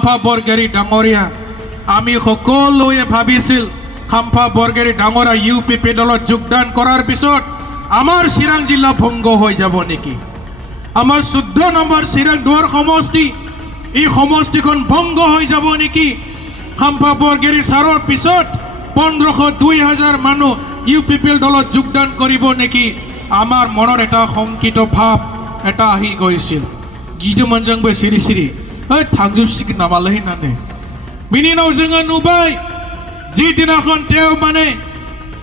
খাম্ফা বৰগেৰী ডাঙৰীয়া আমি সকলোৱে ভাবিছিল খাম্ফা বৰগেৰী ডাঙৰীয়া ইউপিপি দলত যোগদান কৰাৰ পিছত আমাৰ চিৰাং জিলা ভংগ হৈ যাব নেকি আমাৰ 14 নম্বৰ চিৰাং দুৱাৰ সমষ্টি এই সমষ্টিখন ভংগ হৈ যাব নেকি খাম্ফা বৰগেৰী সাৰৰ পিছত 1500-2000 মানুহ ইউপিপি দলত যোগদান কৰিব নেকি আমাৰ মনৰ এটা সংকিত ভাৱ এটা আহি গৈছিল যিটো মনজংবে সিৰি সিৰি ওই থাকজুবসিক নামালেহি নানে বিনি উনাव जोङो नुबाय যি দিনাখন তেওঁ মানে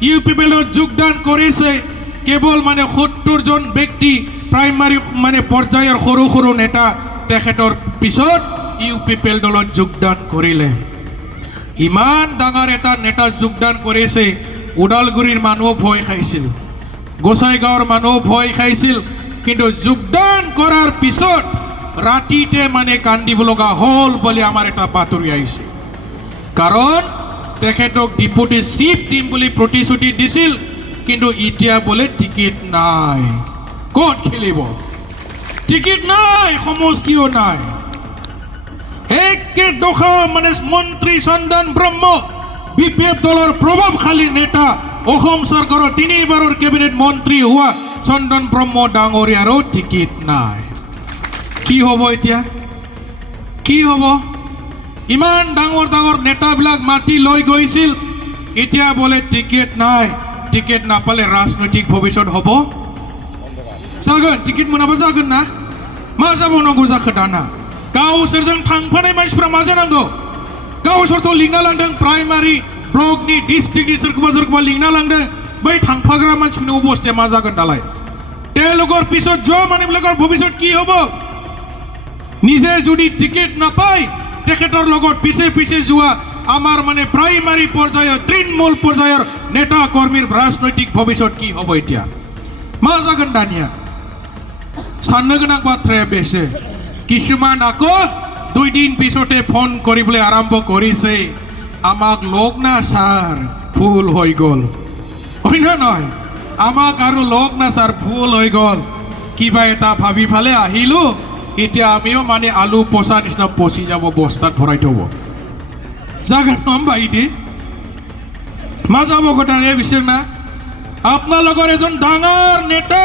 ইউপিপি দলত যোগদান কৰিছে কেৱল মানে 70 জন ব্যক্তি প্ৰাইমাৰী মানে পৰ্যায়ৰ সৰু সৰু নেতা তেখেতৰ পিছত ইউপিপি দলত যোগদান কৰিলে ইমান ডাঙৰ এটা নেতা যোগদান কৰিছে উদালগুৰিৰ মানুহ ভয় খাইছিল গোসাইগাঁৱৰ মানুহ ভয় খাইছিল কিন্তু যোগদান কৰাৰ পিছত ৰাতিতে মানে কান্দিব লগা হল বুলি আমাৰ এটা বাতৰি আহিছে কাৰণ তেখেতক ডিপুটি চিফ টিম বুলি প্ৰতিশ্ৰুতি দিছিল কিন্তু এতিয়া বলে টিকেট নাই কোট খেলিব টিকেট নাই সমষ্টিও নাই একে দখা মানে মন্ত্ৰী চন্দন ব্ৰহ্ম বিপিএফ দলৰ প্ৰভাৱশালী নেতা অসম চৰকাৰৰ 3বাৰৰ কেবিনেট মন্ত্ৰী হোৱা চন্দন ব্ৰহ্ম ডাঙৰীয়াৰো টিকেট নাই কি হ'ব এতিয়া কি হ'ব ইমান ডাঙৰ ডাঙৰ নেতাবিলাক মাটি লৈ গৈছিল এতিয়া বলে টিকেট নাই টিকেট নাপালে ৰাজনৈতিক ভৱিষ্যত হ'ব जागोन टिकेट मोनाबा जागोन ना मा जाबावनांगौ जाखो दाना गावसोरजों थांफानाय मानसिफ्रा मा जानांगौ गावसोरथ' लिंना लांदों प्राइमारि ब्लकनि डिस्ट्रिक्टनि सोरखौबा लिंना लांदों बै थांफाग्रा मानसिफोरनि अबस्थाया मा जागोन दालाय তেওঁলোকৰ পিছত যোৱা মানুহবিলাকৰ ভৱিষ্যত কি হ'ব নিজে যদি টিকেট নাপায় তেখেতৰ লগত পিছে পিছে যোৱা আমাৰ মানে প্ৰাইমাৰি পৰ্যায়ৰ তৃণমূল পৰ্যায়ৰ নেতা কৰ্মীৰ ৰাজনৈতিক ভৱিষ্যত কি হ'ব এতিয়া मा जागोन दानिया साननो गोनां बाथ्राया बेसे किसुमान आको 2 दिन पिछते फोन কৰিবলৈ আৰম্ভ কৰিছে আমাক লগ না স্যাৰ ফুল হৈ গল হয় না নয় আমাক আৰু লগ না স্যার ফুল হৈ গল কিবা এটা ভাবি ফালে আহিলো এতিয়া আমিও মানে আলু পচা নিচিনা পচি যাব বস্তাত ভৰাই থব জাগাত নাম বাইদি মা যাব গটানে বিচাৰ না আপোনালোকৰ এজন ডাঙৰ নেতা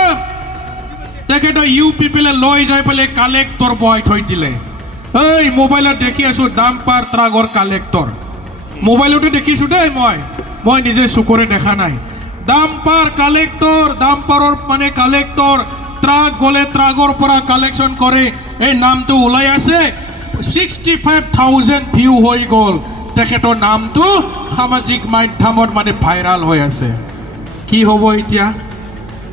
তেখেত ইউপিপিলে লৈ যাই পেলে কালেক্টৰ বহাই থৈ দিলে এই মোবাইলত দেখি আছো ডাম্পাৰ ট্ৰাকৰ কালেক্টৰ মোবাইলতে দেখিছো দেই মই নিজে চকুৰে দেখা নাই ডাম্পাৰ কালেক্টৰ ডাম্পাৰৰ মানে কালেক্টৰ ট্ৰাক গলে ট্ৰাকৰ পৰা কালেকশন কৰে এই নামটো ওলাই আছে 65000 ভিউ হৈ গল তেখেতৰ নামটো সামাজিক মাধ্যমত মানে ভাইৰাল হৈ আছে কি হ'ব এতিয়া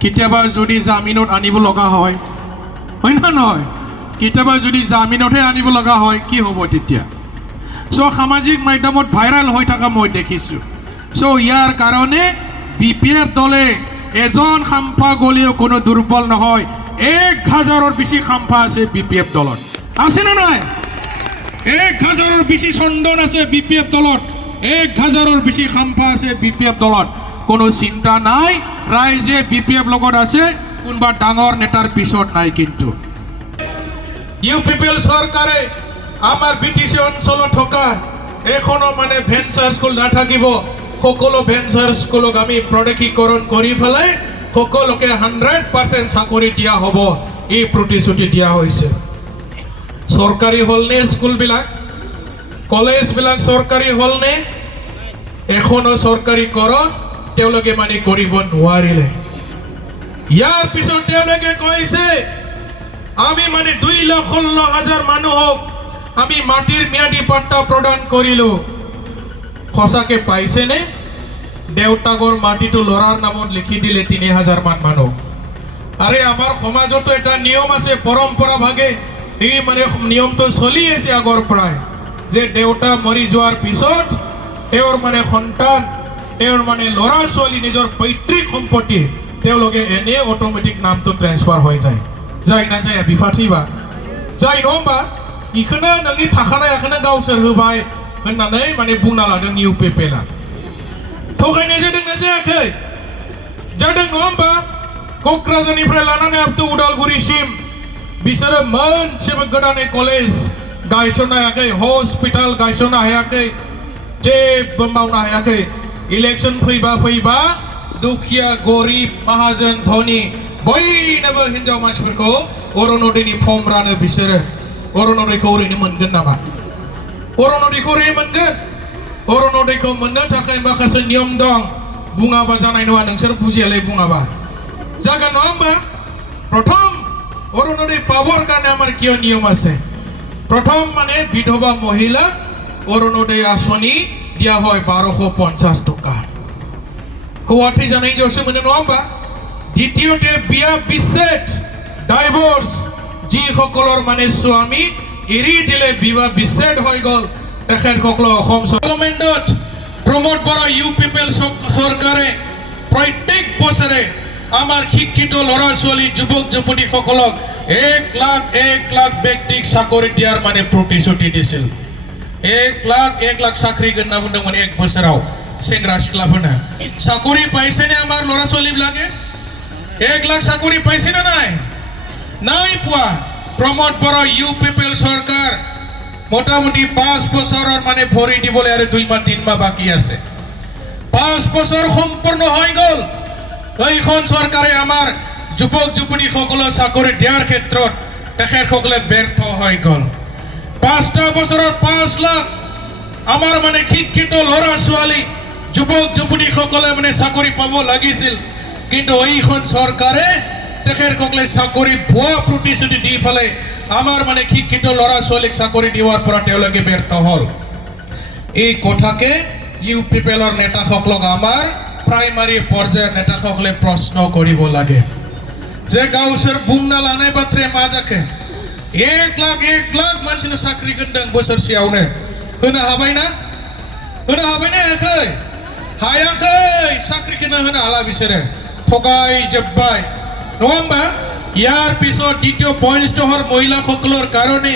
কিতাবা যদি জামিনত আনিব লগা হয় না নহয় কিতাবা যদি জামিনতহে আনিব লগা হয় কি হ'ব তেতিয়া সো সামাজিক মাধ্যমত ভাইরাল হৈ থকা মই দেখিছো সো ইয়াৰ কাৰণে বিপিএফ দলে এজন খাম্ফা গলিও কোনো দুৰ্বল নহয় 1000ৰ বেছি খাম্ফা আছে বিপিএফ দলত আছে না নাই 1000ৰ বেছি চন্দন আছে বিপিএফ দলত 1000ৰ বেছি খাম্ফা আছে বিপিএফ দলত কোনো চিন্তা নাই ৰাইজে বিপিএফ লগত আছে কোনবা ডাঙৰ নেতাৰ পিছত নাই কিন্তু ইউপিপিএল সরকারে আমার বিটিসি অঞ্চল থকা এখনো মানে ভেঞ্চার স্কুল না থাকিব সকলো ভেঞ্চার স্কুলক আমি প্ৰদেশীকৰণ কৰি ফেলাই সকলোকে 100% চাকৰি দিয়া হ'ব এই প্ৰতিশ্ৰুতি দিয়া হৈছে সৰকাৰি হলনে স্কুলবিলাক কলেজবিলাক সৰকাৰি হলনে এখনো সৰকাৰিকৰণ তেওঁলোকে মানে কৰিব নোৱাৰিলে ইয়াৰ পিছত তেওঁলোকে কৈছে আমি মানে 2,16,000 মানুহক আমি মাটিৰ ম্যাদী পট্টা প্ৰদান কৰিলো খসাকে পাইছে নে দেউতাকৰ মাটিটো লৰাৰ নামত লিখি দিলে 3,000 মান মানুহ আৰে আমাৰ সমাজত এটা নিয়ম আছে পৰম্পৰা ভাগে এই মানে নিয়মটো চলি আছে আগৰ পৰাই যে দেউতা মৰি যোৱাৰ পিছত তেওঁৰ মানে সন্তান তেওঁৰ মানে লৰা ছোৱালী নিজৰ পৈতৃক সম্পত্তি তেওঁলোকে এনে অটোমেটিক নামটো ট্ৰান্সফাৰ হৈ যায় যাই না যায় বিফাঠিবা যাই নবা ইখনা নলি থাখানাय আখনা गावसोर होबाय होननानै माने बुंना लादों इउपिपिएलआ थगायनाय जादों ना जायाखै जादों नङा होमबा क'क्राझारनिफ्राय लानानै आप तो उदालगुरिसिम बिसोरो मोनसेबो गोदानै कलेज गायसननो हायाखै हस्पिटाल गायसननो हायाखै जेबो मावनो हायाखै इलेक्शन फैबा दुखिया गरिब माहाजोन धनी बयनोबो हिनजाव मानसिफोरखौ अरुणोदयनि फर्म रानो बिसोरो अरुणोदयखौ ओरैनो मोनगोन नामा अरुणोदयखौ ओरैनो मोनगोन अरुणोदयखौ मोननो थाखाय माखासे नियम दं बुङाबा जानाय नङा नोंसोर बुजियालै बुङाबा जागोन नङा होमबा प्रथम অরুণোদয় পাবার কারণে আমার কি নিয়ম আছে প্রথম মানে বিধবা মহিলা অরুণোদয় আসনি দিয়া হয় 1250 টাকা হওয়াতে জানাই জসে মনে নবা দ্বিতীয়তে বিয়া বিচ্ছেদ ডাইভোর্স যি সকলৰ মানে স্বামী এৰি দিলে বিবাহ বিচ্ছেদ হৈ গল তেখেতসকল অসম গভৰ্ণমেণ্টত প্ৰমোট কৰা ইউ পিপল চৰকাৰে প্ৰত্যেক বছৰে আমাৰ শিক্ষিত লড়া ছোৱালী যুৱক যুৱতীসকলক 1 লাখ ব্যক্তিক চাকৰি দিয়াৰ মানে প্ৰতিশ্ৰুতি দিছিল 1 লাখ চাকৰি গণনা বুন্দমান এক বছৰাও সেংৰা সিকলাফনা চাকৰি পাইছে নে আমাৰ লড়া ছোৱালীবিলাকে 1 লাখ চাকৰি পাইছে না নাই পোৱা প্ৰমোট বড় ইউ পিপল সৰকাৰ মোটামুটি 5 বছৰৰ মানে ভৰি দিবলৈ আৰু 2 মাহ 3 মাহ বাকি আছে 5 বছৰ সম্পূৰ্ণ হৈ গল এইখন সৰকাৰে আমাৰ যুৱক যুৱতীসকলক চাকৰি দিয়াৰ ক্ষেত্ৰত তেখেতসকলে ব্যৰ্থ হৈ গল 5টা বছৰত 5 লাখ আমাৰ মানে শিক্ষিত লড়া ছোৱালী যুৱক যুৱতীসকলে মানে চাকৰি পাব লাগিছিল কিন্তু এইখন সৰকাৰে তেখেতসকলে চাকৰি ভুৱা প্ৰতিশ্ৰুতি দি ফেলে আমাৰ মানে শিক্ষিত লড়া ছোৱালীক চাকৰি দিয়াৰ পৰা তেওঁলোকে ব্যৰ্থ হল এই কথাকে ইউ পিপলৰ নেতাসকলক আমাৰ प्राइमारी पर्यायर नेताসকলে प्रश्न কৰিব লাগে যে গাউসৰ বুংনা লানাय बाथ्राया मा जाखो 1 लाख मानसिनो साख्रि गोनदों बोसोरसेयावनो होनो हाबायना हायाखै साख्रिखौनो होनो हाला बिसोरो थगाय जोब्बाय नङा होमबा ইয়াৰ পিছত দ্বিতীয় পয়েন্ট হৰ মহিলাসকলৰ কাৰণে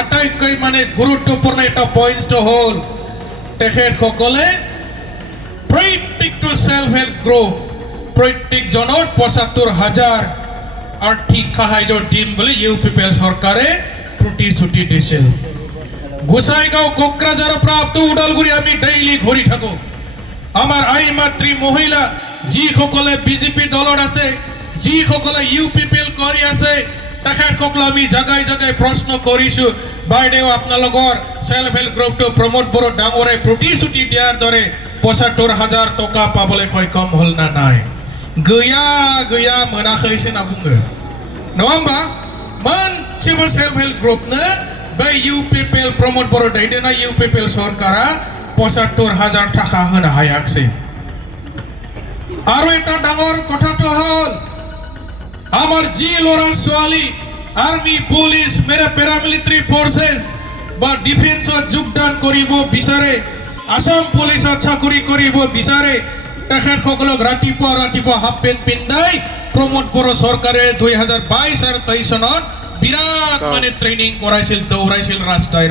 আটাইতকৈ মানে গুৰুত্বপূৰ্ণ এটা পয়েন্ট হল তেখেতসকলে प्रत्येक टू सेल्फ हेल्प ग्रुप प्रत्येक जनर ৭৫,০০০ आर्थिक সাহায্য দিম বলে ইউ পিপল সরকারে প্ৰতিশ্ৰুতি দিছিল গোসাইগাঁও কোকৰাঝাৰৰ প্ৰাপ্ত উদালগুৰি আমি ডেইলি ঘূৰি থাকো আমাৰ আই মাতৃ মহিলা যি সকলে বিজেপি দলত আছে যি সকলে ইউ পিপল কৰি আছে তেখেতসকল আমি জাগাই জাগাই প্ৰশ্ন কৰিছো বাইদেউ আপোনালোকৰ সেলফ হেল্প গ্ৰুপটো প্ৰমোট বড় ডাঙৰে প্ৰতিশ্ৰুতি দিয়াৰ দৰে ৭৫,০০০ টাকা পাবলৈ সক্ষম হল না নাই গয়া মোনাখৈছে না বুङो नङा होमबा मोनसेबो सेल्फ हेल्प ग्रुपनो बै इउ पिपल प्रमोट बড় दैदेननाय इउ पिपल सरकारा ৭৫,০০০ টাকা होनो हायाखै আৰু এটা ডাঙৰ কথাটো হল আমাৰ জি লড়া ছোৱালী আৰ্মি পুলিশ মেৰা প্যাৰামিলিটাৰি ফোৰ্সেস বা ডিফেন্সত যোগদান কৰিব বিচাৰে আসাম পুলিশত চাকৰি কৰিব বিচাৰে তেখেতসকলক ৰাতিপুৱা হাফ পেন্ট পিন্ধাই প্ৰমোট বড় চৰকাৰে 2022 আৰু 23 চনত বিৰাট মানে ট্ৰেইনিং কৰাইছিল দৌৰাইছিল ৰাস্তায়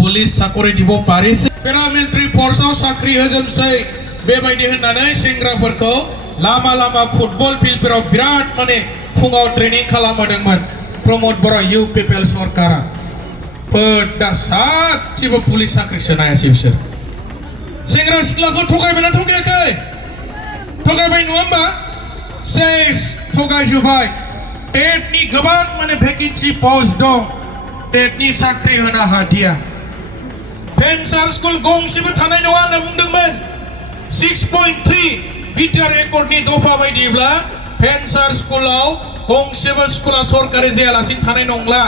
পুলিশ চাকৰি দিব পাৰিছে প্যাৰামিলিটাৰি ফোৰ্সও চাকৰি হৈ যামছে बेबायदि होननानै सेंग्राफोरखौ लामा फुटबल फिल्डफोराव बिराट माने फुङाव ट्रेनिं खालामदोंमोन प्रमोट बড় इउ पिपल सरकारा दा सासेबो पुलिस साख्रि सोनायासै बिसोर सेंग्रा सिख्लाखौ थगायबायना थगायाखै थगायबाय नङा होमबा सेस थगायजोब्बाय टेटनि गोबां माने भेकेन्सि पस्ट दं टेटनि साख्रि होनो हादिया भेन्सार स्कुल गंसेबो थानाय नङा होनना बुंदोंमोन 6.3 बिटिआर रेकर्डनि दफा बायदिब्ला भेन्सार स्कुलाव गंसेबो स्कुला सरकारि जायालासिनो थानाय नंला